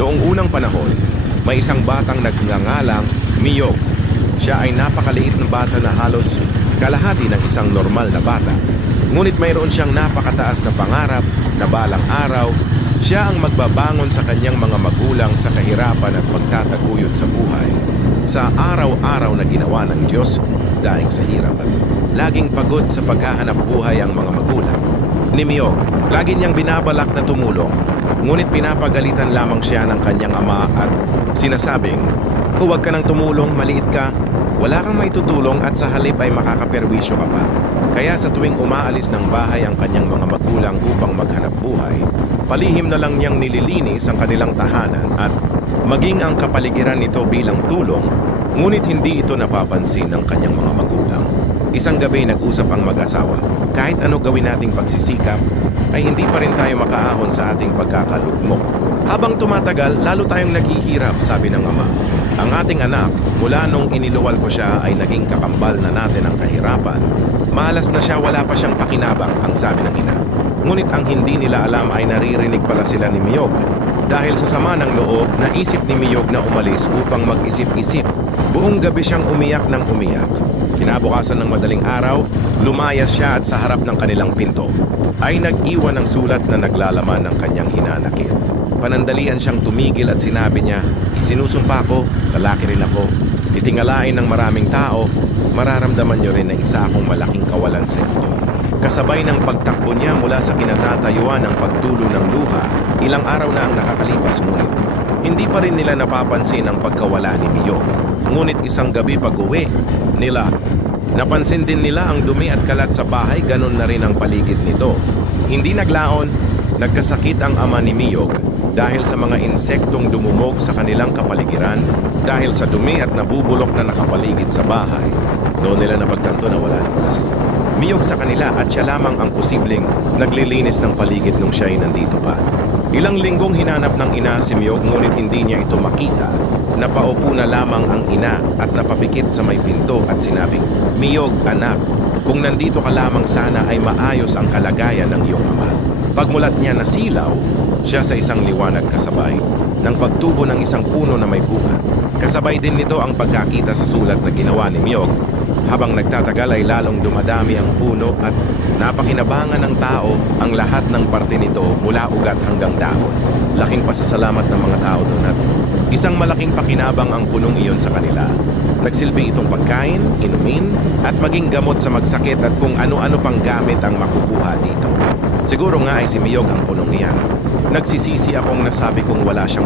Noong unang panahon, may isang batang nagngangalang Miyog. Siya ay napakaliit na bata na halos kalahati ng isang normal na bata. Ngunit mayroon siyang napakataas na pangarap na balang araw, siya ang magbabangon sa kanyang mga magulang sa kahirapan at pagtataguyod sa buhay. Sa araw-araw na ginawa ng Diyos, dahil sa hirap at laging pagod sa paghahanap buhay ang mga magulang. Ni Miyog, lagi niyang binabalak na tumulong, ngunit pinapagalitan lamang siya ng kanyang ama at sinasabing, huwag ka nang tumulong, maliit ka, wala kang maitutulong at sa halip ay makakaperwisyo ka pa. Kaya sa tuwing umaalis ng bahay ang kanyang mga magulang upang maghanap buhay, palihim na lang niyang nililinis ang kanilang tahanan at maging ang kapaligiran nito bilang tulong, ngunit hindi ito napapansin ng kanyang mga magulang. Isang gabi nag-usap ang mag-asawa, kahit ano gawin nating pagsisikap, ay hindi pa rin tayo makaahon sa ating pagkakalugmok. Habang tumatagal, lalo tayong naghihirap, sabi ng ama. Ang ating anak, mula nung iniluwal ko siya ay naging kakambal na natin ang kahirapan. Malas na siya, wala pa siyang pakinabang, ang sabi ng ina. Ngunit ang hindi nila alam ay naririnig pala sila ni Miyog. Dahil sa sama ng loob, naisip ni Miyog na umalis upang mag-isip-isip. Buong gabi siyang umiyak ng umiyak. Kinabukasan ng madaling araw, lumayas siya at sa harap ng kanilang pinto ay nag-iwan ng sulat na naglalaman ng kanyang hinanakit. Panandalian siyang tumigil at sinabi niya, isinusumpa ko, lalaki rin ako. Titingalain ng maraming tao, mararamdaman niyo rin na isa akong malaking kawalan sa inyo. Kasabay ng pagtakbo niya mula sa kinatatayuan ng pagtulo ng luha, ilang araw na ang nakakalipas ngunit hindi pa rin nila napapansin ang pagkawala ni Miyog. Ngunit isang gabi pag-uwi nila, napansin din nila ang dumi at kalat sa bahay, ganun na rin ang paligid nito. Hindi naglaon, nagkasakit ang ama ni Miyog dahil sa mga insektong dumumog sa kanilang kapaligiran, dahil sa dumi at nabubulok na nakapaligid sa bahay. Doon nila napagtanto na wala na pala si Miyog sa kanila at siya lamang ang posibleng naglilinis ng paligid nung siya ay nandito pa. Ilang linggong hinanap ng ina si Miyog ngunit hindi niya ito makita. Napaupo na lamang ang ina at napapikit sa may pinto at sinabing, Miyog, anak, kung nandito ka lamang sana ay maayos ang kalagayan ng iyong ama. Pagmulat niya nasilaw siya sa isang liwanag kasabay ng pagtubo ng isang puno na may bunga. Kasabay din nito ang pagkakita sa sulat na ginawa ni Miyog. Habang nagtatagal ay lalong dumadami ang puno at napakinabangan ng tao ang lahat ng parte nito mula ugat hanggang dahon. Laking pasasalamat ng mga tao doon at isang malaking pakinabang ang punong iyon sa kanila. Nagsilbi itong pagkain, inumin at maging gamot sa magsakit at kung ano-ano pang gamit ang makukuha dito. Siguro nga ay si Miyog ang punong iyan. Nagsisisi akong nasabi kong wala siyang